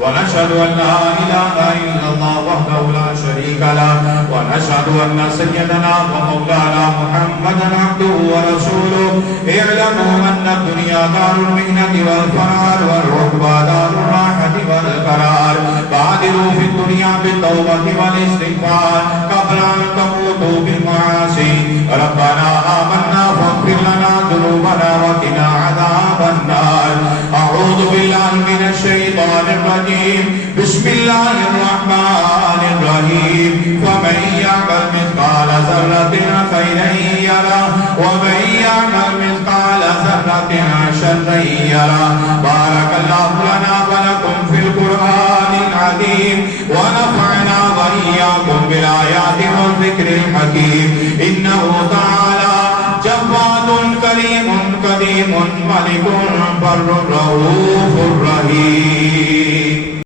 ونشهد أن لا إله إلا الله وحده لا شريك له ونشهد أن سيدنا ومولانا محمدا عبده ورسوله اعلموا أن الدنيا دار المهنة والفرار والعقبى دار الراحة والقرار بادروا في الدنيا بالتوبة والاستغفار قبل أن تموتوا بالمعاصي ربنا آمنا فاغفر لنا ذنوبنا وقنا عذاب النار أعوذ بالله من الشيطان الرجيم بسم الله الرحمن الرحيم فمن يعمل مثقال ذرة خيرا يره ومن يعمل مثقال ذرة شرا يره بارك الله لنا ولكم في القرآن العظيم ونفعنا وإياكم بالآيات والذكر الحكيم إنه تعالى جواد كريم قديم ملك بر رؤوف رحيم